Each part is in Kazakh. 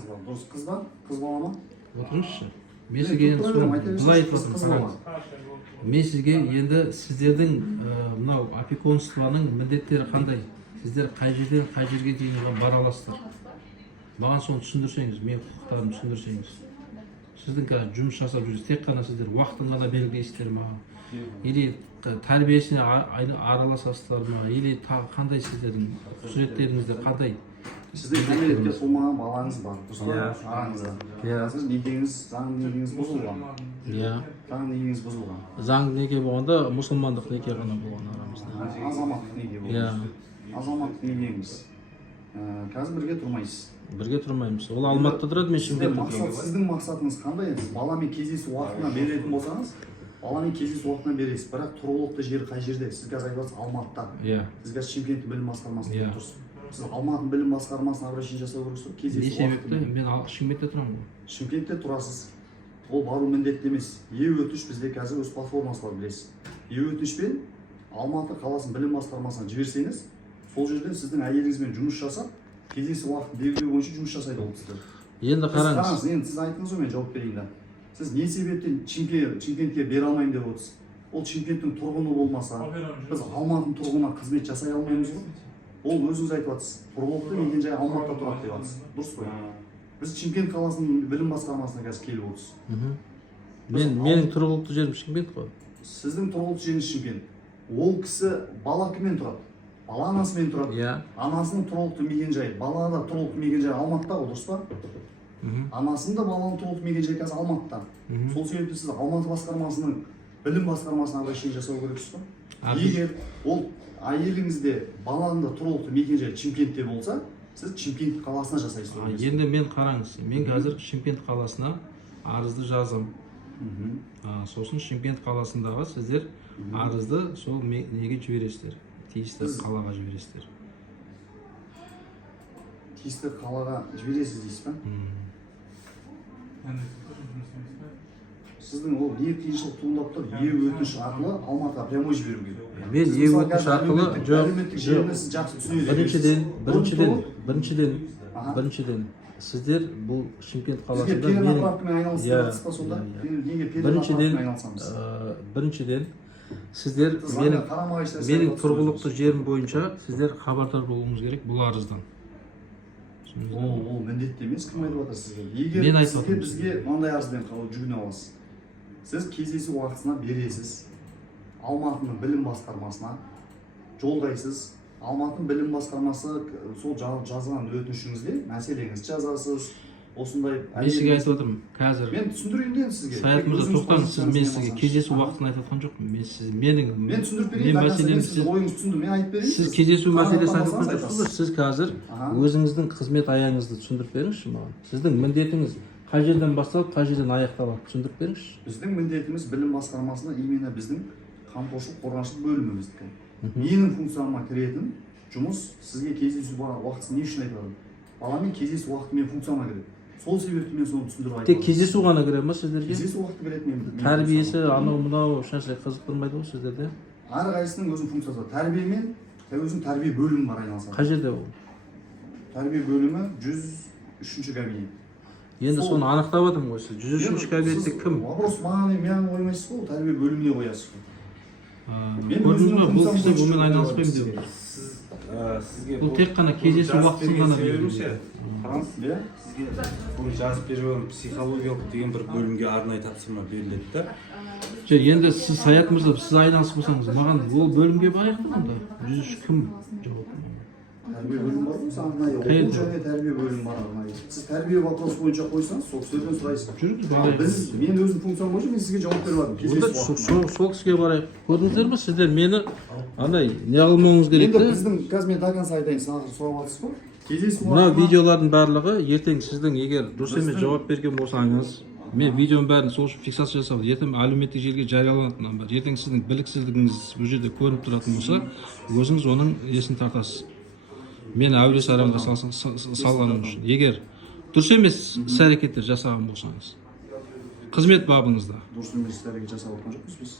аяғыңыз бар. Дұрыс қыз ба? Қыз бала ма? Отырыңызшы. Мен сізге енді былай айтып мен сізге енді сіздердің мынау опекунствоның міндеттері қандай? Сіздер қай жерден қай жерге дейін бара аласыздар? Маған соны түсіндірсеңіз, мен құқықтарымды түсіндірсеңіз. Сіздің қазір жұмыс жасап жүрсіз, тек қана сіздер уақытын ғана белгілейсіздер ма? Или тәрбиесіне араласасыздар ма? Или қандай сіздердің құзыреттеріңіздер қандай? Сіздің кәмелетке толмаған балаңыз бар, араңызда. Қазір некеңіз, заң некеңіз бұзылған. Заң некеңіз бұзылған. Заң неке болғанда мұсылмандық неке ғана болған арамызда. Азаматтық неке болған. Азаматтық некеңіз. Қазір бірге тұрмайсыз. Бірге тұрмаймыз. Ол Алматыда тұрады, мен Шымкентте тұрамын. Сіздің мақсатыңыз қандай? Баламен кездесу уақытына беретін болсаңыз, баламен кездесу уақытына бересіз. Бірақ тұрғылықты жері қай жерде? Сіз қазір айтып отырсыз Алматыда. Сіз қазір Шымкент білім басқармасында тұрсыз. Сіз Алматы білім басқармасына обращение жасау керексіз. Кездесу уақытында мен Шымкентте тұрамын. Шымкентте тұрасыз. Ол бару міндетті емес. Е-өтіш бізде қазір өз платформасы бар, білесіз. Е-өтішпен Алматы қаласының білім басқармасына жіберсеңіз, сол жерден сіздің әйеліңізбен жұмыс жасап, кездесу уақытын белгілеу бойынша жұмыс жасайды ол кісілер. Енді қараңыз. Енді сіз айтыңыз ғой, мен жауап берейін да. Сіз не себептен Шымкентке бере алмаймын деп отырсыз? Ол Шымкенттің тұрғыны болмаса, біз Алматының тұрғынына қызмет жасай алмаймыз ғой. Ол өзіңіз айтып жатсыз. Тұрғылықты мекен-жайы Алматыда тұрады деп жатсыз. Дұрыс қой. Біз Шымкент қаласының білім басқармасына қазір келіп отырсыз. Менің тұрғылықты жерім Шымкент қой. Сіздің тұрғылықты жеріңіз Шымкент. Ол кісі бала кіммен тұрады? Бала анасымен тұрады. Анасының тұрғылықты мекен-жайы, бала да тұрғылықты мекен-жайы Алматыда ғой, дұрыс па? Анасының да баланың тұрғылықты мекен-жайы қазір Алматыда. Сол себепті сіз Алматы басқармасының білім басқармасына обращение жасау керексіз ба? Егер ол әйеліңізде баланың да тұрғылықты мекен-жайы Шымкентте болса, сіз Шымкент қаласына жасайсыз. Енді мен қараңыз, мен қазір Шымкент қаласына арызды жаздым. Сосын Шымкент қаласындағы сіздер арызды сол неге жібересіздер? Тиісті қалаға жібересіздер. Тиісті қалаға жібересіз дейсіз ба? Сіздің ол не қиыншылық туындап тұр? Е-өтініш арқылы Алматыға прямой жіберуге. Мен е-өтініш арқылы біріншіден сіздер бұл Шымкент қаласында біріншіден сіздер менің тұрғылықты жерім бойынша сіздер хабардар болуыңыз керек бұл арыздан. Ол міндетті емес, кім айтып жатыр сізге? Егер сізге бізге мынандай арызбен жүгіне аласыз. Сіз кездесу уақытына бересіз. Алматының білім басқармасына жолдайсыз. Алматының білім басқармасы сол жазған өтінішіңізде мәселеңізді жазасыз. Осындай мен сізге айтып отырмын қазір. Мен түсіндірейін де сізге. Саят мырза, тоқтаңыз, сіз мен сізге кездесу уақытын айтып жатқан жоқпын. Мен түсіндіріп берейін, сіз ойыңызды түсіндім, мен айтып берейін. Сіз кездесу мәселесі айтып жатқан жоқсыз. Сіз қазір өзіңіздің қызмет аяңызды түсіндіріп беріңізші маған. Сіздің міндетіңіз қай жерден басталып, қай жерден аяқталады, түсіндіріп беріңізші. Біздің міндетіміз білім басқармасына именно біздің қамқоршылық қорғаншылық бөліміміздікі. Менің функционыма кіретін жұмыс сізге кездесу уақытын не үшін айтып жатырмын? Баламен кездесу уақыты менің функционыма кіреді. Сол себепті мен соны түсіндіріп айтып тек кездесу ғана кіре ма сіздерге? Кездесу уақыты кіреді мен. Тәрбиесі анау мынау ешнәрсе қызықтырмайды ғой сіздерде? Әрқайсысының өзінің функциясы бар. Тәрбиемен өзінің тәрбие бөлімі бар айналысады. Қай жерде ол? Тәрбие бөлімі 103-ші кабинет. Енді соны анықтап жатырмын ғой сіз. 103-ші кабинетте кім? Вопрос маған қоймайсыз ғой, тәрбие бөліміне қоясыз ғой. Көрдіңіз ба, бұл кісі бұнымен айналыспаймын деп отыр. Бұл тек қана кездесу уақытын ғана береді. Сізге бұл жазып берген психологиялық деген бір бөлімге арнайы тапсырма беріледі да. Енді сіз Саят мырза, сіз айналысып болсаңыз, маған ол бөлімге барайық онда. 103 кім жауап? Тәрбие бөлімі бар ғой, арнайы оқу және тәрбие бөлімі бар арнайы. Сіз тәрбие вопросы бойынша қойсаңыз, сол кісілерден сұрайсыз. Жүріңіз барайық. Мен өзім функциям бойынша мен сізге жауап беріп жатырмын. Сол кісіге барайық. Көрдіңіздер ме, сіздер мені андай не қылмауыңыз керек те. Енді біздің қазір мен до конца айтайын, сағыр сұрап жатырсыз ғой. Мына видеолардың барлығы ертең сіздің егер дұрыс емес жауап берген болсаңыз, мен видеоның бәрін сол үшін фиксация жасап, ертең әлеуметтік желіге жарияланатыннан бар. Ертең сіздің біліксіздігіңіз бұл жерде көрініп тұратын болса, өзіңіз оның есін тартасыз. Мен әуелес арамға салғаным үшін. Егер дұрыс емес іс-әрекеттер жасаған болсаңыз, қызмет бабыңызда. Дұрыс емес іс-әрекет жасап отқан жоқпыз біз.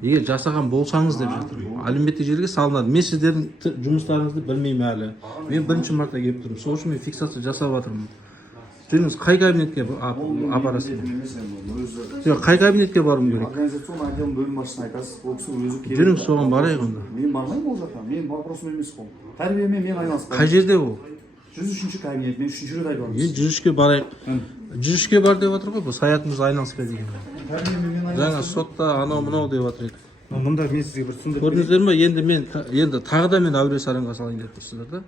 Егер жасаған болсаңыз деп жатырмын. Әлеуметтік желіге салынады. Мен сіздердің жұмыстарыңызды білмеймін әлі. Мен бірінші марта келіп тұрмын. Сол үшін мен фиксация жасап жатырмын. жүріңіз, қай кабинетке апарасыз? Жоқ, қай кабинетке баруым керек? Организационный отдел бөлім басшысына айтасыз, ол кісі өзі келіп. Жүріңіз, соған барайық онда. Мен бармаймын ол жаққа, мен вопросым емес ол. Тәрбиемен мен айналыспаймын. Қай жерде ол? 103-ші кабинет, мен 3-ші рет айтамын. 103-ке барайық. 103-ке бар деп отыр ғой, бұл саятымыз айналыспай деген. Тәрбиемен мен Жаңа сотта анау мынау деп отыр еді. Мұнда мен сізге бір түсіндіріп Көрдіңіздер ме? Енді тағы да мен әуре сараңға салайын деп тұрсыздар да.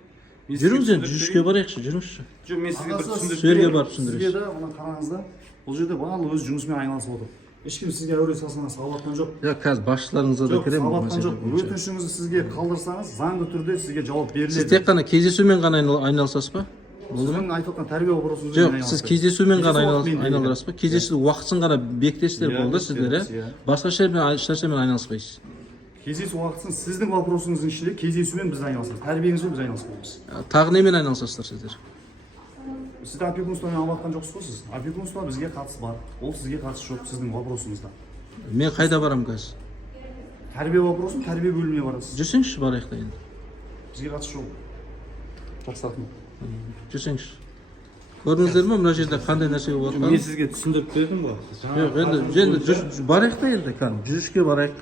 Жүріңіз енді 103-ке барайықшы, жүріңізші. Жоқ, мен сізге бір түсіндіріп Сөйлге барып түсіндіресіз. Сізге де мына қараңыз да, бұл жерде барлығы өз жұмысымен айналысып отыр. Ешкім сізге әуре саласына салыватқан жоқ. Я қазір басшыларыңызға да кіремін бұл Салыватқан мәселе жоқ. бойынша. Өтінішіңізді сізге қалдырсаңыз, заңды түрде сізге жауап беріледі. Сіз тек қана кездесумен ғана айналысасыз ба? Сіздің айтып отқан тәрбие вопросыңызбен Жоқ, сіз кездесумен ғана айналдырасыз ба? Кездесу уақытсын ғана бекітесіздер болды сіздер, басқа ешнәрсемен айналыспайсыз. Кездесу уақытсын сіздің вопросыңыздың ішінде кездесумен біз айналысамыз. Тәрбиеңізбен біз айналыспаймыз. Тағы немен айналысасыздар сіздер? Сіз опекунствомен алыватқан жоқсыз ғой сіз. Опекунство бізге қатысы бар. Ол сізге қатысы жоқ сіздің вопросыңызда. Мен қайда барамын қазір? Тәрбие вопросын тәрбие бөліміне барасыз. Жүрсеңізші барайық та енді. Бізге қатысы жоқ. Жақсы рахмет. Жүрсеңізші. Көрдіңіздер ме мына жерде қандай нәрсе болып мен жатқанын? сізге түсіндіріп бердім ғой. Жоқ, енді барайық та енді кәдімгі 103-ке барайық.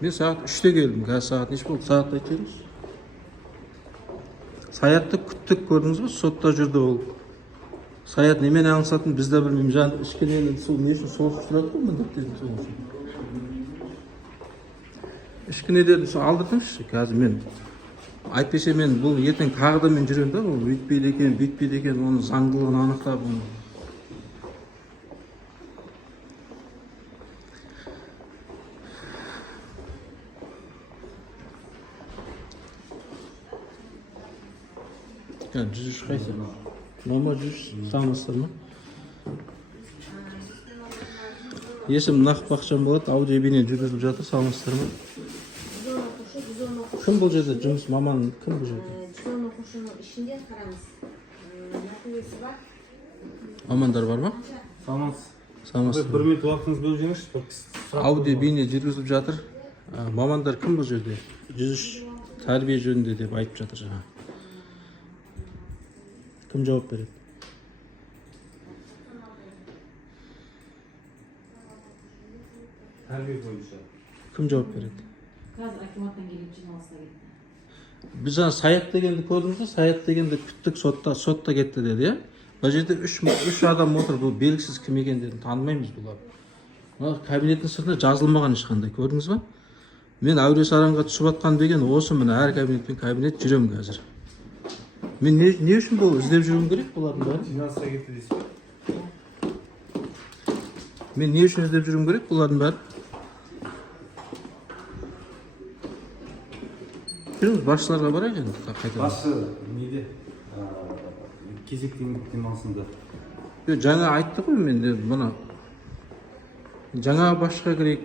Мен сағат 3-те келдім, қазір сағат неше болды? Сағатты айтып беріңіз. Саятты күттік, көрдіңіз бе? Сотта жүрді ол. Саят немен айналысатынын біз де білмеймін. Жаңа ішкенен сол не үшін сол сұрады ғой міндеттерін сол үшін. Ішкенеден сол алдырдыңызшы. Қазір мен айтпесе мен бұл ертең тағы да мен жүремін да, ол өйтпейді екен, бүйтпейді екен, оның заңдылығын анықтап оны. Жүз қайсы? Мама жүз салмастыр ма? Есім Нақып Бақшан болады, аудио-бейне жүргізіліп жатыр, салмастыр ма? Кім бұл жерде жұмыс маман, кім бұл жерде? Жүзон оқушының ішінде қараңыз. Нәтижесі бар. Мамандар бар ма? Салмастыр. Бір минут уақытыңыз бөліп жеңізші. Аудио-бейне жүргізіліп жатыр. Мамандар кім бұл жерде? 103 тәрбие жөнінде деп айтып жатыр жаңа. Кім жауап береді? Тәрбие бойынша. Кім жауап береді? Қазір акиматтан келіп жиналысқа кетті. Біз жаңа Саят дегенді көрдіңіз бе? Саят дегенді күттік, сотта кетті деді, иә? Бұл жерде үш адам отыр, бұл белгісіз кім екендерін танымаймыз бұлар. Кабинеттің сыртында жазылмаған ешқандай, көрдіңіз бе? Мен әуре сараңға түсіп жатқан деген осы міне әр кабинет жүремін қазір. Мен не үшін бұл іздеп жүруім керек бұлардың бәрін? Жиналысқа кетті дейсіз бе? Мен не үшін іздеп жүруім керек бұлардың бәрін? Жүріңіз, басшыларға барайық енді қайтадан. Басшы неде? Кезектен демалысында. Жаңа айтты ғой мен де бұны. Жаңа басшыға керек.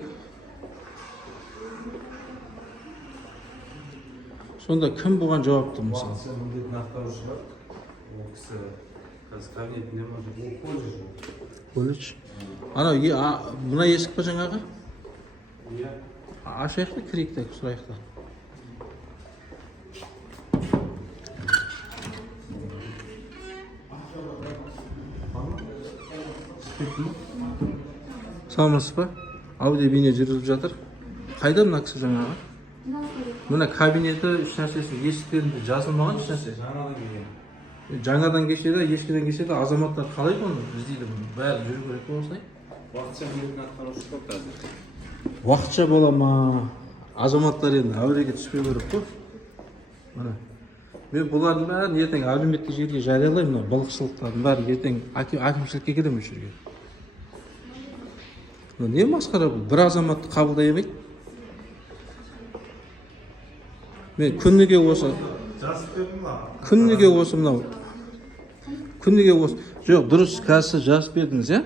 Сонда кім бұған жауапты мысалы? Уақытша міндетін атқарушы бар. Ол кісі қазір кабинетінде ма? Колледж. Анау мына есік па жаңағы? Иә. Ашайық та кірейік та сұрайық та. Саламатсыз ба? Аудио-бейне жүргізіліп жатыр. Қайда мына кісі жаңағы? Мына кабинеті үш нәрсесі есіктерінде жазылмаған үш нәрсе. Жаңадан келген. Жаңадан кешеді, ешкіден кешеді, азаматтар қалай бұны іздейді бұны? Бәрі жүру керек пе осылай? Уақытша міндетін атқарушы бар қазір. Уақытша бола ма? Азаматтар енді әуреге түспеу керек қой. Мына. Мен бұлардың бәрін ертең әлеуметтік желіге жариялаймын, балықшылықтардың бәрі ертең әкімшілікке келемін осы жерге. Не масқара бұл? Бір азаматты қабылдай алмайды. Мен күніге осы мынау. Күніге осы. Жоқ, дұрыс қазір жазып бердіңіз, иә?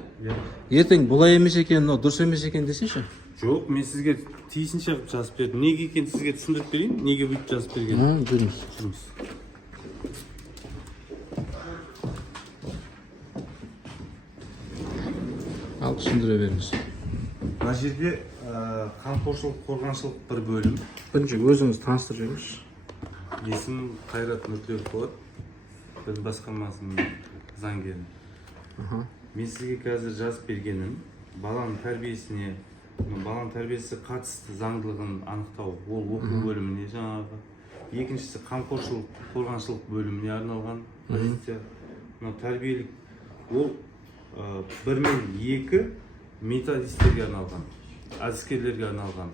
Ертең бұлай емес екен, мынау дұрыс емес екен десейші. Жоқ, мен сізге тиісінше жазып бердім. Неге екенін сізге түсіндіріп берейін, неге бүйтіп жазып берген. Жүріңіз. Ал түсіндіре беріңіз. Мына жерде қамқоршылық, қорғаншылық бір бөлім. Бірінші өзіңіз таныстырып жіберіңізші. Есім Қайрат Нұртілеуов болады. білім басқармасының заңгері. Мен сізге қазір жазып бергенім баланың тәрбиесіне, баланың тәрбиесі қатысты заңдылығын анықтау, ол оқу бөліміне жаңағы. Екіншісі қамқоршылық, қорғаншылық бөліміне арналған позиция. Тәрбиелік ол 1 мен 2 методистерге арналған, әдіскерлерге арналған.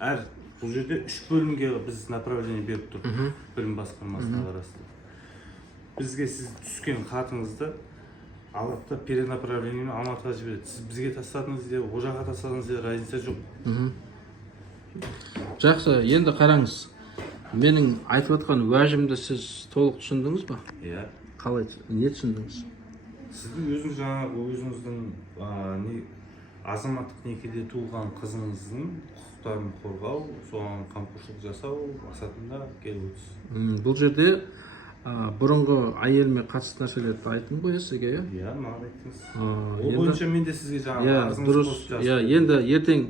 Әр бұл жерде 3 бөлімге біз направление беріп тұрмыз, білім басқармасына қарасты. Бізге сіз түскен хатыңызды алып та перенаправлениені Алматыға жібереді. Сіз бізге тастадыңыз де, о жаққа тастадыңыз де, разница жоқ. Жақсы, енді қараңыз. Менің айтып отқан уәжімді сіз толық түсіндіңіз ба? Иә. Қалай, не түсіндіңіз? Сіздің өзіңіз жаңағы өзіңіздің азаматтық некеде туылған қызыңыздың құқықтарын қорғау, соған қамқоршылық жасау мақсатында келіп отырсыз. Бұл жерде бұрынғы әйеліме қатысты нәрселерді айттым ғой сізге, иә? Иә, маған айттыңыз. Ол бойынша мен де сізге жаңағы арызыңызды қосып жаздым. Иә, енді ертең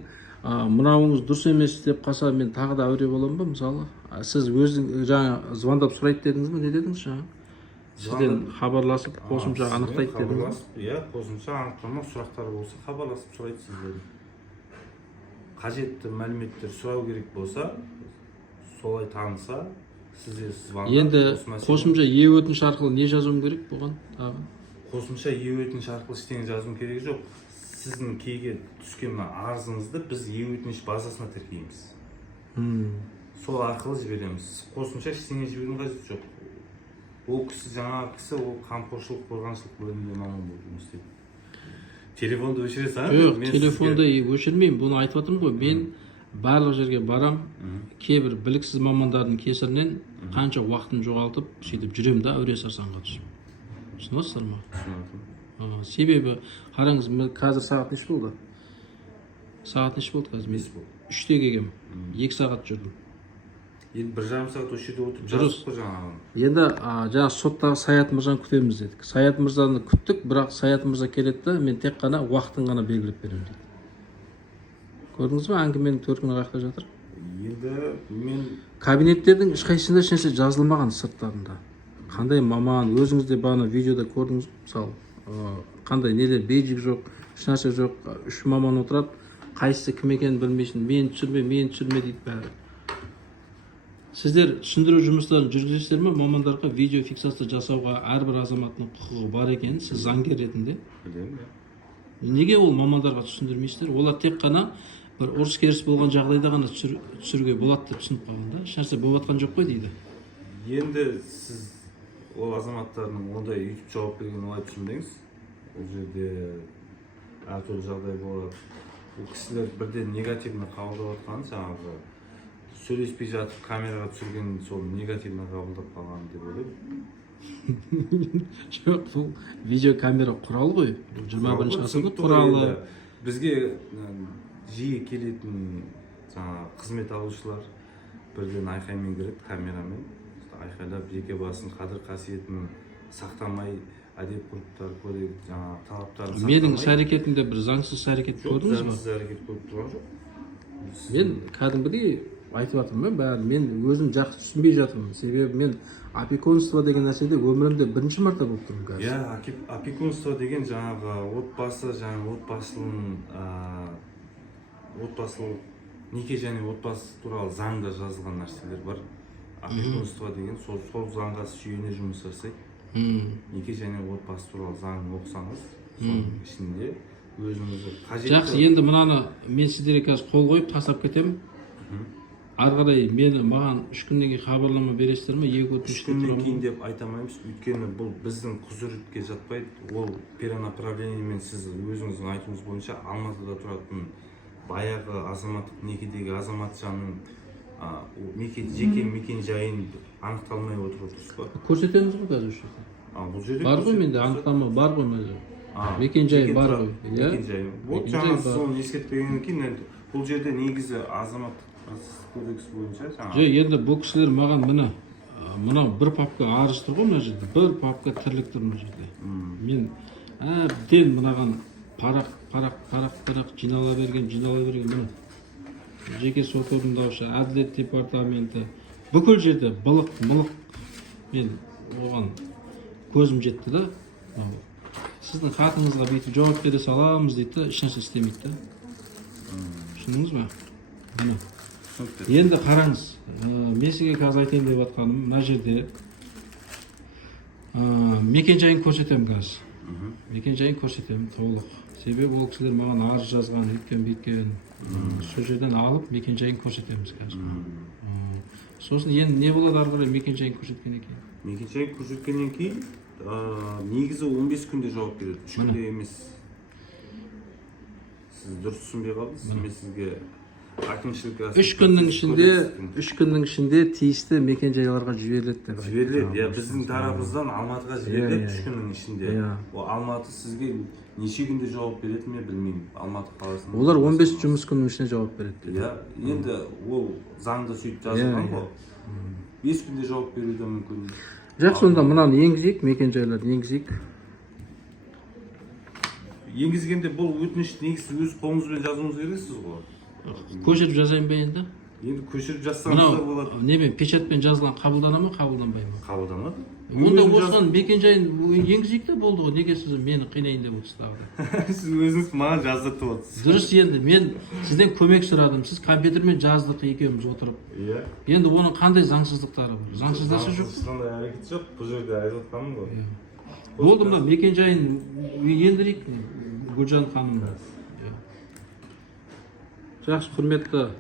мынауыңыз дұрыс емес деп қалса мен тағы да әуре боламын ба, мысалы? Сіз өзің жаңа звондап сұрайды дедіңіз бе, не дедіңіз жаңа? Сізден хабарласып қосымша анықтайды дедіңіз? Иә, қосымша анықтама сұрақтар болса хабарласып сұрайды сіздерден. Қажетті мәліметтер сұрау керек болса, солай таныса, сізде звондап. Енді қосымша е-өтініш арқылы не жазуым керек бұған? Қосымша е-өтініш арқылы ештеңе жазуым керек жоқ. Сіздің кейге түскен арызыңызды біз е-өтініш базасына тіркейміз. Сол арқылы жібереміз. Қосымша ештеңе жіберудің қажеті жоқ. Ол кісі, жаңағы кісі, ол қамқоршылық, қорғаншылық бөлімінде маман болып жұмыс істейді. Телефонды өшіресіз, а? Жоқ, телефонды өшірмеймін. Бұны айтып отырмын ғой. Мен барлық жерге барам, кейбір біліксіз мамандардың кесірінен қанша уақытын жоғалтып, сөйтіп жүрем да әуре сарсаңға түсіп. Түсінесіздер ма? Түсінемін. Себебі, қараңыз, қазір сағат неше болды? Сағат неше болды қазір? 3-те келгем. 2 сағат жүрдім. Енді 1,5 сағат осы жерде отырып жазып қой жаңағы. Енді жаңа соттағы Саят мырзаны күтеміз дедік. Саят мырзаны күттік, бірақ Саят мырза келеді да, мен тек қана уақытын ғана белгілеп беремін дейді. Көрдіңіз бе, әңгіменің төркіні қаяқта жатыр? Енді мен кабинеттердің ешқайсысында ешнәрсе жазылмаған сырттарында. Қандай маман, өзіңіз де бағана видеода көрдіңіз, мысалы, қандай неде бейджик жоқ, ешнәрсе жоқ, 3 маман отырады, қайсысы кім екенін білмейсің, мені түсірме дейді бәрі. Сіздер түсіндіру жұмыстарын жүргізесіздер ме мамандарға видеофиксация жасауға әрбір азаматтың құқығы бар екенін сіз заңгер ретінде? білемін. Неге ол мамандарға түсіндірмейсіздер? Олар тек қана бір ұрыс керіс болған жағдайда ғана түсіруге болады деп түсініп қалған да. Ешнәрсе болып жатқан жоқ қой дейді. Енді сіз ол азаматтардың ондай үйтіп жауап бергенін олай түсінбеңіз. Ол жерде әртүрлі жағдай болады. Ол кісілер бірден негативно қабылдап жатқан, жаңағы сөйлеспей жатып камераға түсірген сол негативно қабылдап қалған деп ойлаймын. Жоқ, бұл видеокамера құралы ғой. 21-ші ғасырдың құралы. Бізге жиі келетін жаңағы қызмет алушылар бірден айқаймен кіреді, камерамен. Айқайлап жеке басының қадір қасиетін сақтамай, әдеп ғұрыптар кодекс жаңағы талаптарын сақтамай. Менің іс-әрекетімде бір заңсыз әрекет көрдіңіз бе? Заңсыз әрекет көріп тұрған жоқ. Мен кәдімгідей айтып жатырмын бәрін, мен өзім жақсы түсінбей жатырмын. Себебі мен опекунство деген нәрседе өмірімде бірінші марта болып тұрмын қазір. Иә, опекунство деген жаңағы отбасы, отбасылық неке және отбасы туралы заңда жазылған нәрселер бар. Опекунство деген сол заңға сүйене жұмыс жасайды. Неке және отбасы туралы заңын оқысаңыз, соның ішінде өзіңізге қажетті. Жақсы, енді мынаны мен сіздерге қазір қол қойып тастап кетемін. Ары қарай маған 3 күннен кейін хабарлама бересіздер ме? 3 күннен кейін деп айта алмаймыз, өйткені бұл біздің құзыретке жатпайды. Ол перенаправлениемен сіз өзіңіздің айтуыңыз бойынша Алматыда тұратын баяғы азаматтық некедегі азаматшаның жеке мекен жайын анықталмай отыр отырсыз ба? Көрсетеміз ғой қазір. Бар ғой менде анықтама бар ғой менде. Мекен жайы бар ғой. Мекен жайы. Вот жаңа соны ескертпегеннен кейін бұл жерде негізі азаматтық кодекс бойынша жаңағы. Жоқ, енді бұл кісілер маған мынау бір папка арыз тұр ғой мына жерде, бір папка тірлік тұр мына жерде. Мен әбден мынаған парақ жинала берген міне. Жеке сот орындаушы, әділет департаменті, бүкіл жерде былық. Мен оған көзім жетті да. Сіздің хатыңызға бүйтіп жауап бере саламыз дейді да, ешнәрсе істемейді да. Түсіндіңіз ба? Міне. Енді қараңыз, мен сізге қазір айтайын деп жатқаным, мына жерде мекен-жайын көрсетемін қазір. Мекен-жайын көрсетемін толық. Себебі ол кісілер маған арыз жазған, өйткен, бүйткен. Сол жерден алып мекен-жайын көрсетеміз қазір. Сосын енді не болады ары қарай мекен-жайын көрсеткеннен кейін? Мекен-жайын көрсеткеннен кейін негізі 15 күнде жауап береді, 3 күнде емес. Сіз дұрыс түсінбей қалдыңыз. Мен сізге әкімшілікке 3 күннің ішінде тиісті мекен-жайларға жіберіледі деп. Жіберіледі. Я біздің тарапымыздан Алматыға жіберіледі 3 күннің ішінде. Ол Алматы сізге неше күнде жауап береді ме білмеймін. Алматы қаласында. Олар 15 жұмыс күнінің ішінде жауап береді. Я, енді ол заңда сөйтіп жазылған ғой. 5 күнде жауап беруі де мүмкін. Жақсы, онда мынаны енгізейік, мекен-жайларды енгізейік. Енгізгенде бұл өтінішті негізі өз қолыңызбен жазуыңыз керексіз ғой. Көшіріп жазайын ба енді? Енді көшіріп жазсаңыз да болады. Немен печатпен жазылған қабылдана ма, қабылданбай ма? Қабылданады. Онда осыған мекен-жайын енгізейік те болды ғой. Неге сіз мені қинайын деп отырсыз тағы? Сіз өзіңіз маған жаздыртып отырсыз. Дұрыс, енді мен сізден көмек сұрадым. Сіз компьютермен жаздық екеуміз отырып. Иә. Енді оның қандай заңсыздықтары бар? Заңсыздасы жоқ. Заңсыздықтай әрекет жоқ. Бұл жерде айтып жатқаным ғой. Болды, мына мекен-жайын ендірейік, Гүлжан ханым. Жақсы, құрметті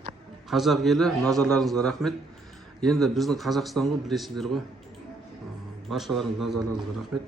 қазақ елі, назарларыңызға рахмет. Енді біздің Қазақстан ғой, білесіздер ғой. Баршаларыңыз назарларыңызға рахмет.